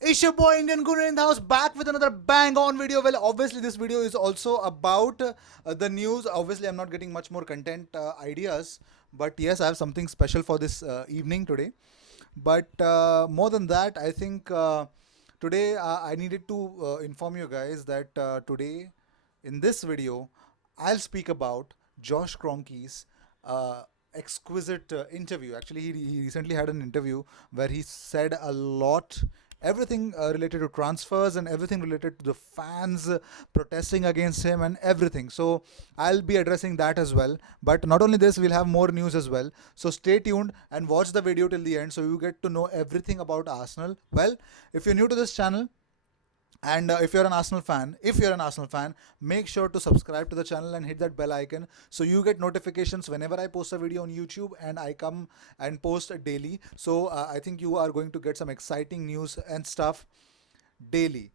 It's your boy Indian Gooner in the house, back with another bang on video. Well, obviously this video is also about the news. Obviously I'm not getting much more content ideas, but yes, I have something special for this evening today. But more than that, I think today I needed to inform you guys that today in this video I'll speak about Josh Kroenke's exquisite interview. Actually, he recently had an interview where he said a lot, everything related to transfers and everything related to the fans protesting against him and everything. So I'll be addressing that as well. But not only this, we'll have more news as well. So stay tuned and watch the video till the end so you get to know everything about Arsenal. Well, if you're new to this channel, and if you're an Arsenal fan, make sure to subscribe to the channel and hit that bell icon so you get notifications whenever I post a video on YouTube and I come and post daily. So I think you are going to get some exciting news and stuff daily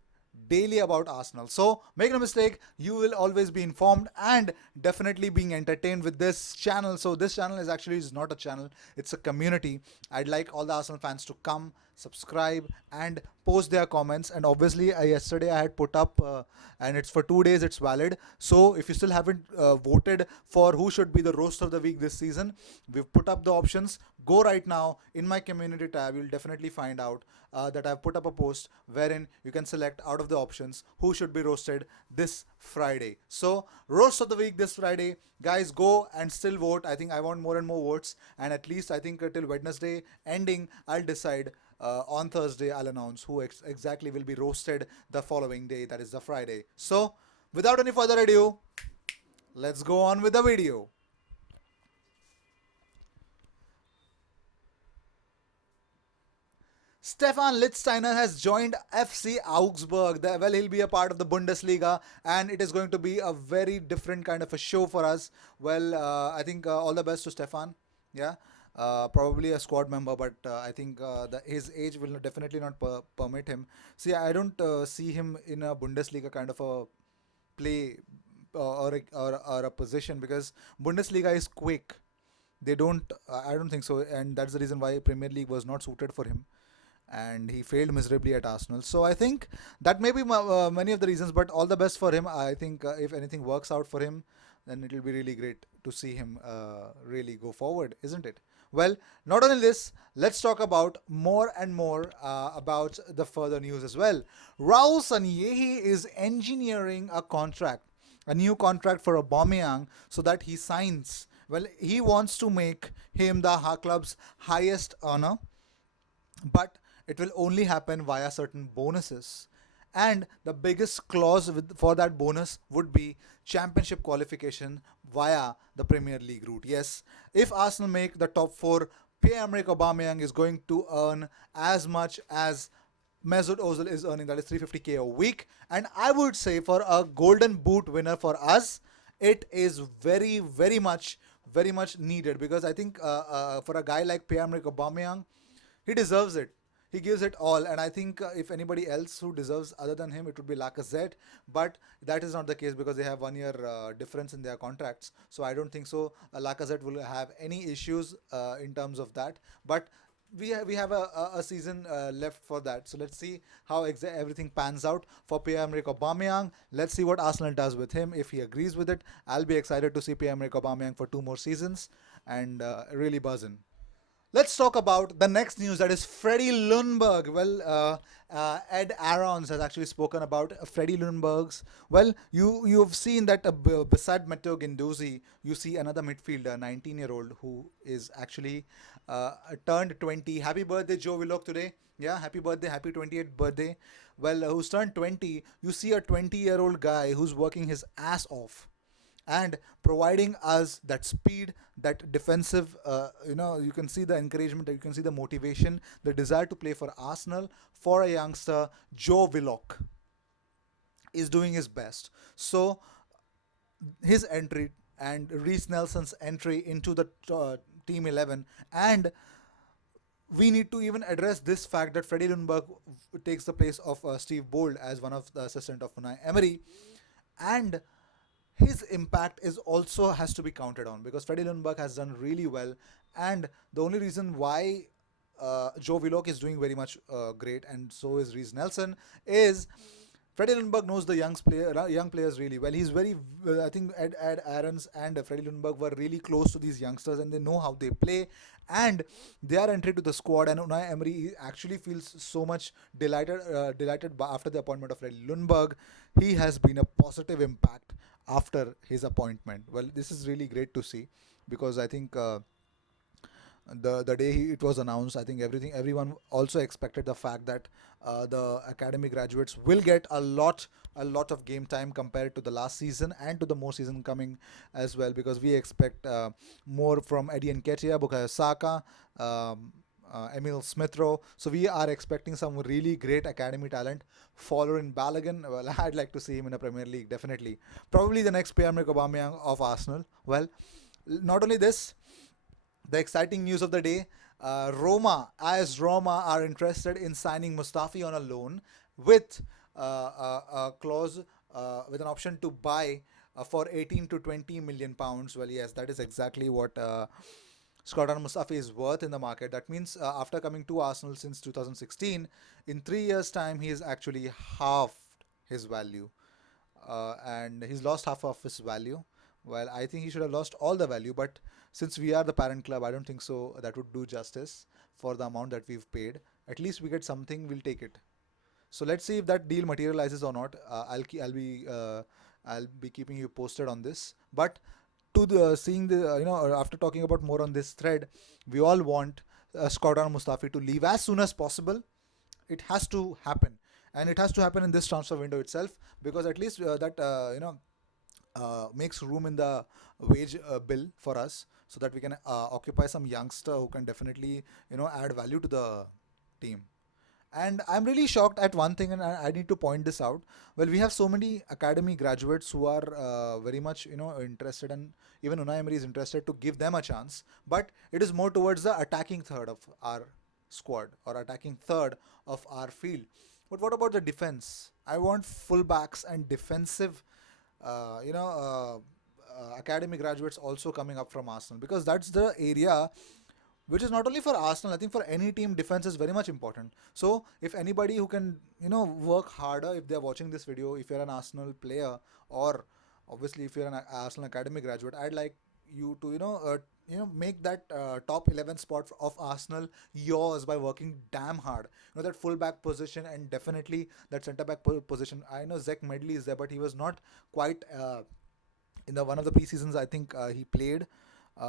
about Arsenal. So make no mistake, you will always be informed and definitely being entertained with this channel. So this channel is not a channel, it's a community. I'd like all the Arsenal fans to come, subscribe and post their comments. And obviously yesterday I had put up and it's for 2 days, it's valid. So if you still haven't voted for who should be the roast of the week this season, we've put up the options. Go right now in my community tab, you'll definitely find out that I've put up a post wherein you can select out of the options who should be roasted this Friday. So roast of the week this Friday, guys, go and still vote. I think I want more and more votes, and at least I think till Wednesday ending I'll decide. On Thursday I'll announce who exactly will be roasted the following day, that is the Friday. So without any further ado, let's go on with the video. Stefan Lichtsteiner has joined FC Augsburg. Well, he'll be a part of the Bundesliga, and it is going to be a very different kind of a show for us. Well, I think all the best to Stefan. Yeah, probably a squad member, but I think his age will definitely not permit him. See, I don't see him in a Bundesliga kind of a play or a position, because Bundesliga is quick. They don't. I don't think so, and that's the reason why Premier League was not suited for him, and he failed miserably at Arsenal. So I think that may be many of the reasons, but all the best for him. I think if anything works out for him, then it will be really great to see him really go forward, isn't it? Well, not only this, let's talk about more and more about the further news as well. Raul Sanyehi is engineering a new contract for Aubameyang so that he signs. Well, he wants to make him the club's highest earner, but it will only happen via certain bonuses. And the biggest clause for that bonus would be championship qualification via the Premier League route. Yes, if Arsenal make the top four, Pierre-Emerick Aubameyang is going to earn as much as Mesut Ozil is earning, that is 350k a week. And I would say for a golden boot winner for us, it is very much needed, because I think for a guy like Pierre-Emerick Aubameyang, he deserves it. He gives it all, and I think if anybody else who deserves other than him, it would be Lacazette. But that is not the case because they have 1 year difference in their contracts. So I don't think so. Lacazette will have any issues in terms of that. But we have a season left for that. So let's see how everything pans out for Pierre-Emerick Aubameyang. Let's see what Arsenal does with him. If he agrees with it, I'll be excited to see Pierre-Emerick Aubameyang for 2 more seasons and really buzzing. Let's talk about the next news, that is Freddie Lundberg. Well, Ed Aarons has actually spoken about Freddie Lundberg's. Well, you've seen that beside Matteo Guendouzi, you see another midfielder, 19-year-old, who is actually turned 20. Happy birthday, Joe Willock, today. Yeah, happy birthday, happy 28th birthday. Well, who's turned 20? You see a 20-year-old guy who's working his ass off and providing us that speed, that defensive, you can see the encouragement, you can see the motivation, the desire to play for Arsenal. For a youngster, Joe Willock is doing his best. So his entry and Reece Nelson's entry into the team 11, and we need to even address this fact that Freddie Lundberg takes the place of Steve Bold as one of the assistant of Unai Emery, and his impact is also has to be counted on, because Freddie Lundberg has done really well, and the only reason why Joe Willock is doing very much great, and so is Reese Nelson. Is Freddie Lundberg knows the young players really well. He's very, I think Ed Aarons and Freddie Lundberg were really close to these youngsters, and they know how they play, and they are entered to the squad. And Unai Emery actually feels so much delighted after the appointment of Freddie Lundberg. He has been a positive impact after his appointment. Well, this is really great to see, because I think. The day it was announced, I think everyone also expected the fact that the academy graduates will get a lot of game time compared to the last season and to the more season coming as well, because we expect more from Eddie Nketiah, Bukayo Saka, Emil Smith-Rowe. So we are expecting some really great academy talent. Following Balogun, well, I'd like to see him in a Premier League, definitely. Probably the next Pierre-Emerick Aubameyang of Arsenal. Well, not only this, the exciting news of the day, Roma are interested in signing Mustafi on a loan with a clause with an option to buy for 18 to 20 million pounds. Well, yes, that is exactly what Scotland Mustafi is worth in the market. That means after coming to Arsenal since 2016, in 3 years' time, he has actually halved his value, and he's lost half of his value. Well, I think he should have lost all the value, but since we are the parent club, I don't think so that would do justice for the amount that we've paid. At least we get something, we'll take it. So let's see if that deal materializes or not. I'll be keeping you posted on this. But to the seeing the after talking about more on this thread, we all want Skodran Mustafi to leave as soon as possible. It has to happen, and it has to happen in this transfer window itself, because at least that makes room in the wage bill for us, so that we can occupy some youngster who can definitely add value to the team. And I'm really shocked at one thing, and I need to point this out. Well, we have so many academy graduates who are very much interested, and even Unai Emery is interested to give them a chance. But it is more towards the attacking third of our squad, or attacking third of our field. But what about the defense? I want fullbacks and defensive, academy graduates also coming up from Arsenal, because that's the area which is not only for Arsenal. I think for any team, defense is very much important. So if anybody who can, work harder, if they're watching this video, if you're an Arsenal player, or obviously if you're an Arsenal academy graduate, I'd like you to, make that top 11 spot of Arsenal yours by working damn hard. That fullback position, and definitely that centre back position. I know Zach Medley is there, but he was not quite in the one of the preseasons. I think he played.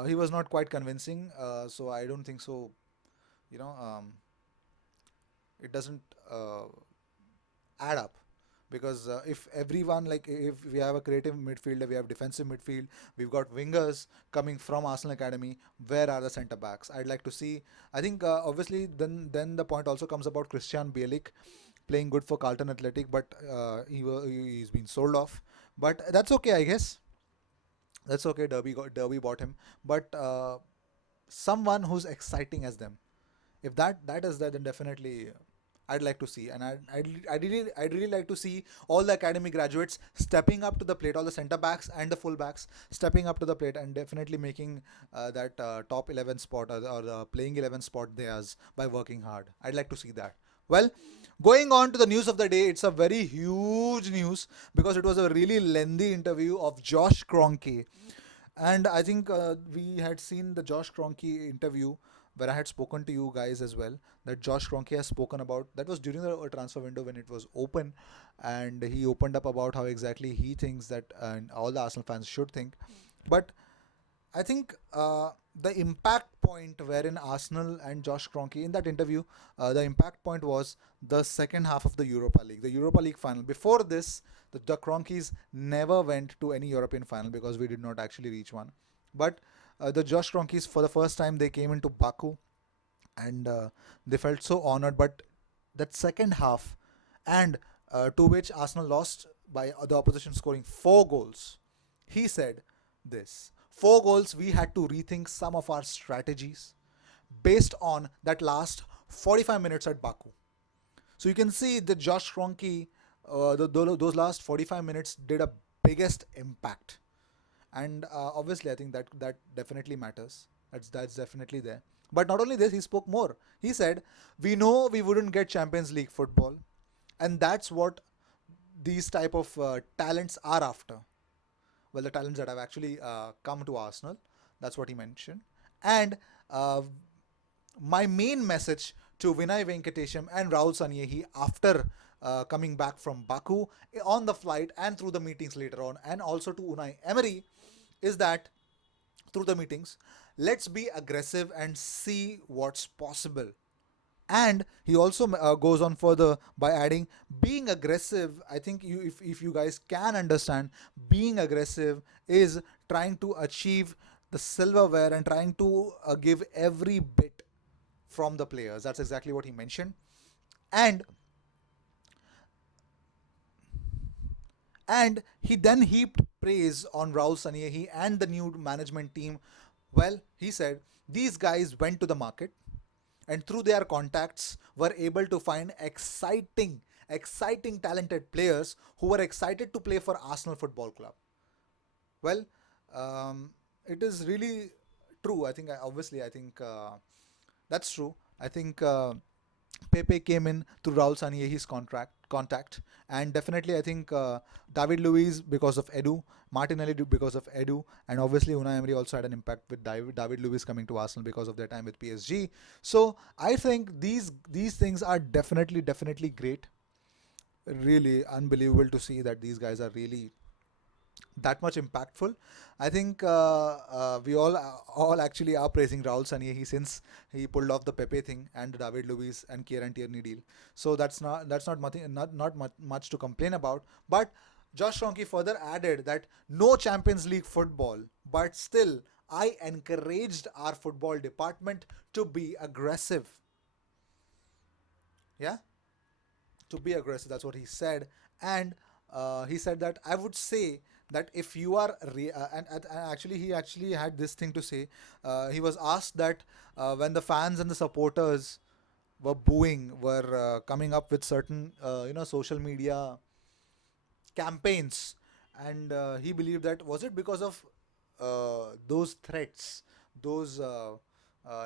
He was not quite convincing, so I don't think so. You know, um, it doesn't add up, because if everyone, like, if we have a creative midfielder, we have defensive midfield, we've got wingers coming from Arsenal academy, where are the centre backs? I'd like to see. I think obviously then the point also comes about Christian Bielik playing good for Carlton Athletic, but he's been sold off. But that's okay, I guess. That's okay. Derby bought him, but someone who's exciting as them. If that is there, then definitely I'd like to see, and I'd really like to see all the academy graduates stepping up to the plate, all the centre backs and the full backs stepping up to the plate, and definitely making that top 11 spot, or the playing 11 spot theirs by working hard. I'd like to see that. Well, going on to the news of the day, it's a very huge news, because it was a really lengthy interview of Josh Kroenke. And I think we had seen the Josh Kroenke interview where I had spoken to you guys as well. That Josh Kroenke has spoken about, that was during the transfer window when it was open, and he opened up about how exactly he thinks that, and all the Arsenal fans should think. But I think the impact point wherein Arsenal and Josh Kroenke in that interview, the impact point was the second half of the Europa League, the Europa League final. Before this, the Kroenkes never went to any European final, because we did not actually reach one. But the Josh Kroenkes, for the first time, they came into Baku, and they felt so honored. But that second half, and to which Arsenal lost by the opposition scoring 4 goals, he said this: 4 goals, we had to rethink some of our strategies based on that last 45 minutes at Baku. So you can see that Josh Kroenke, those last 45 minutes did a biggest impact, and obviously I think that definitely matters. That's definitely there. But not only this, he spoke more. He said, "We know we wouldn't get Champions League football, and that's what these type of talents are after." Well, the talents that have actually come to Arsenal. That's what he mentioned. And uh, my main message to Vinay Venkatesham and Rahul Sanyehi after coming back from Baku on the flight and through the meetings later on, and also to Unai Emery, is that through the meetings, let's be aggressive and see what's possible. And he also goes on further by adding, being aggressive, I think if you guys can understand, being aggressive is trying to achieve the silverware and trying to give every bit from the players. That's exactly what he mentioned. And he then heaped praise on Raul Sanyehi and the new management team. Well, he said, these guys went to the market and through their contacts were able to find exciting talented players who were excited to play for Arsenal Football Club. Well, it is really true. I think, obviously, I think that's true. I think Pepe came in through Raul Sanyehi's contact, and definitely I think David Luiz because of Edu, Martinelli because of Edu, and obviously Unai Emery also had an impact with David Luiz coming to Arsenal because of their time with PSG. So I think these things are definitely great. Really unbelievable to see that these guys are really that much impactful. I think we all actually are praising Raul Sanyehi since he pulled off the Pepe thing and David Luiz and Kieran Tierney deal. So that's not much to complain about. But Josh Kroenke further added that no Champions League football, but still I encouraged our football department to be aggressive. Yeah, to be aggressive. That's what he said, and he said that I would say that if you are and actually he actually had this thing to say. He was asked that when the fans and the supporters were booing, were coming up with certain social media campaigns, and he believed that was it because of those threats, those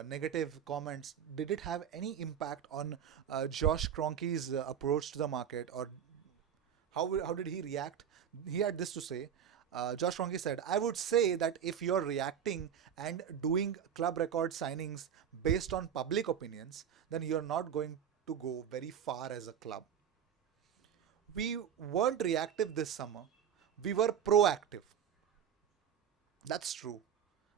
negative comments, did it have any impact on Josh Kroenke's approach to the market, or how did he react? He had this to say. Josh Kroenke said, "I would say that if you're reacting and doing club record signings based on public opinions, then you're not going to go very far as a club. We weren't reactive this summer. We were proactive." That's true.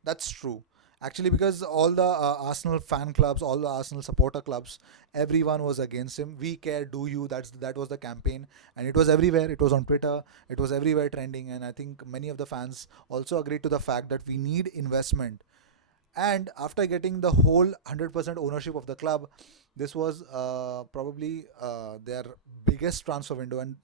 That's true. Actually, because all the Arsenal fan clubs, all the Arsenal supporter clubs, everyone was against him. We care, do you? That was the campaign, and it was everywhere. It was on Twitter. It was everywhere trending, and I think many of the fans also agreed to the fact that we need investment. And after getting the whole 100% ownership of the club, this was probably their biggest transfer window, and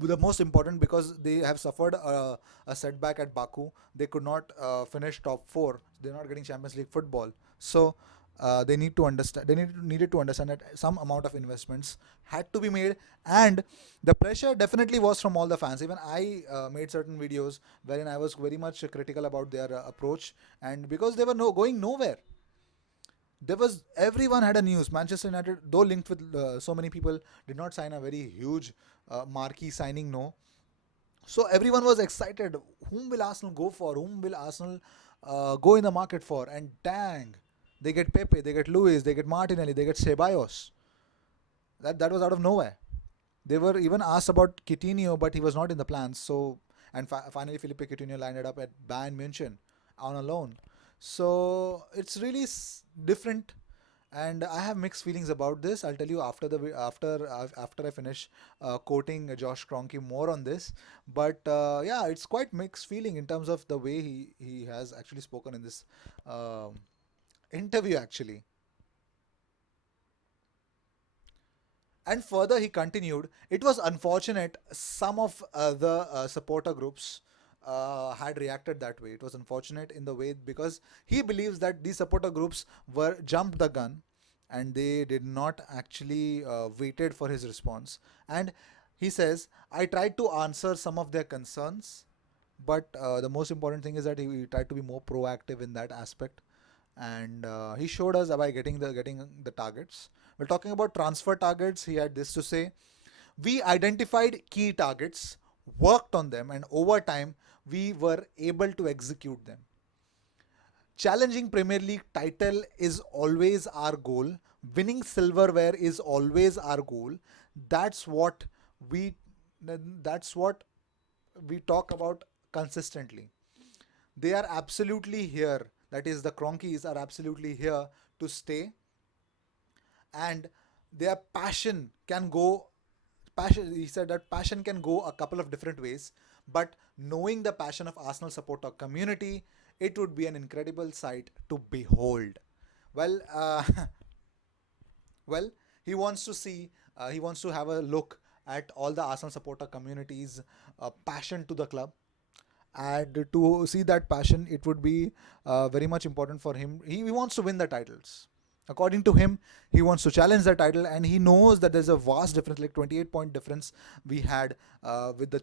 the most important because they have suffered a setback at Baku. They could not finish top four. They're not getting Champions League football. So they need to understand. Needed to understand that some amount of investments had to be made, and the pressure definitely was from all the fans. Even I made certain videos wherein I was very much critical about their approach, and because they were going nowhere. There was everyone had a news. Manchester United, though linked with so many people, did not sign a very huge marquee signing. No, so everyone was excited. Whom will Arsenal go for? Whom will Arsenal go in the market for? And dang, they get Pepe, they get Luis, they get Martinelli, they get Ceballos. That was out of nowhere. They were even asked about Coutinho, but he was not in the plans. So, and finally, Felipe Coutinho landed up at Bayern München on a loan. So it's really different, and I have mixed feelings about this. I'll tell you after after I finish quoting Josh Kroenke more on this. But yeah, it's quite mixed feeling in terms of the way he has actually spoken in this um interview actually. And further, he continued, it was unfortunate some of the supporter groups had reacted that way. It was unfortunate in the way because he believes that these supporter groups were jumped the gun and they did not actually waited for his response. And he says, I tried to answer some of their concerns, but the most important thing is that he tried to be more proactive in that aspect. and he showed us by getting the targets. We're talking about transfer targets. He had this to say: we identified key targets, worked on them, and over time we were able to execute them. Challenging Premier League title is always our goal. Winning silverware is always our goal. That's what we that's what we talk about consistently. They are absolutely here. That is, the Cronkies are absolutely here to stay, and their passion. He said that passion can go a couple of different ways, but knowing the passion of Arsenal supporter community, it would be an incredible sight to behold. Well, well, he wants to have a look at all the Arsenal supporter community's passion to the club, and to see that passion, it would be very much important for him. He wants to win the titles. According to him, he wants to challenge the title, and he knows that there's a vast difference, like 28-point difference we had with the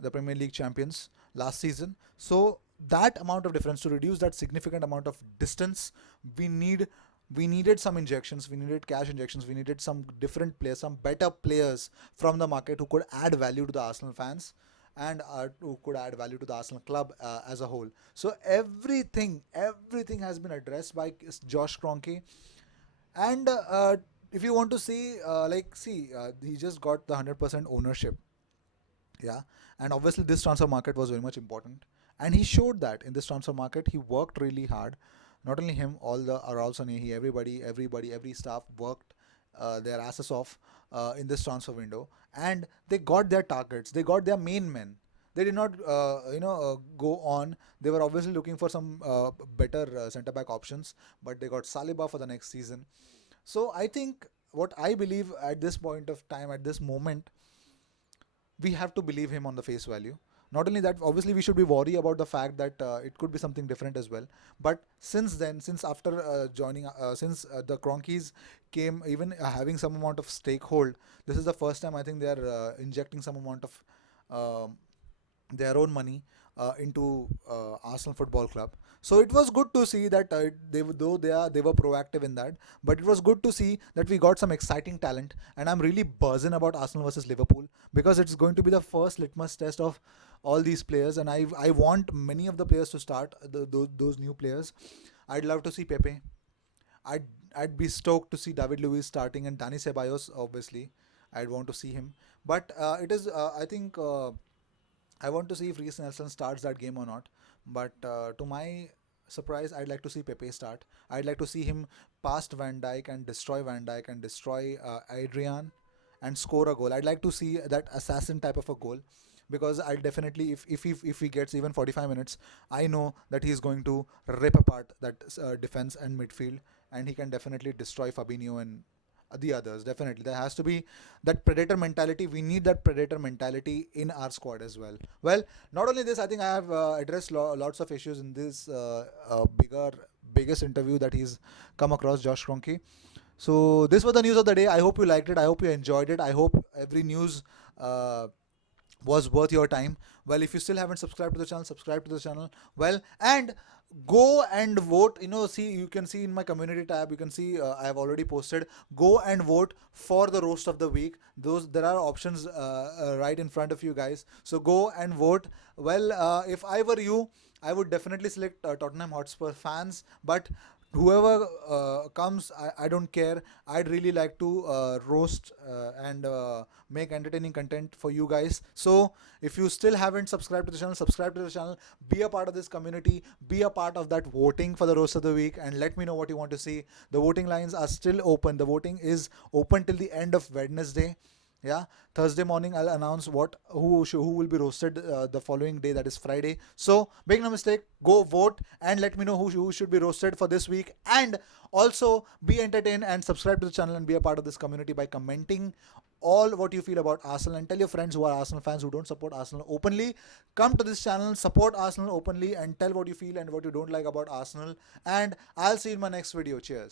the Premier League champions last season. So that amount of difference, to reduce that significant amount of distance, we need we needed some injections, we needed cash injections, we needed some different players, some better players from the market who could add value to the Arsenal fans, and who could add value to the Arsenal club as a whole. So everything has been addressed by Josh Kroenke. And if you want to see, he just got the 100% ownership. Yeah, and obviously this transfer market was very much important, and he showed that in this transfer market he worked really hard. Not only him, all the Araujo, he, everybody, every staff worked their asses off in this transfer window, and they got their targets. They got their main men. They did not, go on. They were obviously looking for some better centre back options, but they got Saliba for the next season. So I think, what I believe at this point of time, at this moment, we have to believe him on the face value. Not only that, obviously we should be worried about the fact that it could be something different as well. But since then, since after joining, since the Cronkies came, even having some amount of stakehold, this is the first time I think they are injecting some amount of their own money into Arsenal Football Club. So it was good to see that though they were proactive in that, but it was good to see that we got some exciting talent, and I'm really buzzing about Arsenal versus Liverpool, because it's going to be the first litmus test of all these players, and I want many of the players to start, those new players. I'd love to see Pepe. I'd I'd be stoked to see David Luiz starting, and Dani Ceballos. Obviously, I'd want to see him. But it is I think I want to see if Reece Nelson starts that game or not. But to my surprise, I'd like to see Pepe start. I'd like to see him past Van Dijk and destroy Van Dijk and destroy Adrian and score a goal. I'd like to see that assassin type of a goal, because I'll definitely, if he gets even 45 minutes, I know that he's going to rip apart that defense and midfield, and he can definitely destroy Fabinho and the others. Definitely, there has to be that predator mentality. We need that predator mentality in our squad as well. Well, not only this, I think I have addressed lots of issues in this biggest interview that he's come across, Josh Kroenke. So this was the news of the day. I hope you liked it. I hope you enjoyed it. I hope every news was worth your time. Well, if you still haven't subscribed to the channel, subscribe to the channel. Well, and go and vote. See, you can see in my community tab, you can see I have already posted. Go and vote for the roast of the week. Those There are options right in front of you guys. So go and vote. Well, if I were you, I would definitely select Tottenham Hotspur fans, but whoever comes, I don't care. I'd really like to roast and make entertaining content for you guys. So if you still haven't subscribed to the channel, subscribe to the channel, be a part of this community, be a part of that voting for the roast of the week, and let me know what you want to see. The voting lines are still open. The voting is open till the end of Wednesday. Yeah, Thursday morning I'll announce who will be roasted the following day, that is Friday. So make no mistake, go vote and let me know who should be roasted for this week. And also be entertained and subscribe to the channel and be a part of this community by commenting all what you feel about Arsenal, and tell your friends who are Arsenal fans who don't support Arsenal openly, come to this channel, support Arsenal openly, and tell what you feel and what you don't like about Arsenal. And I'll see you in my next video. Cheers.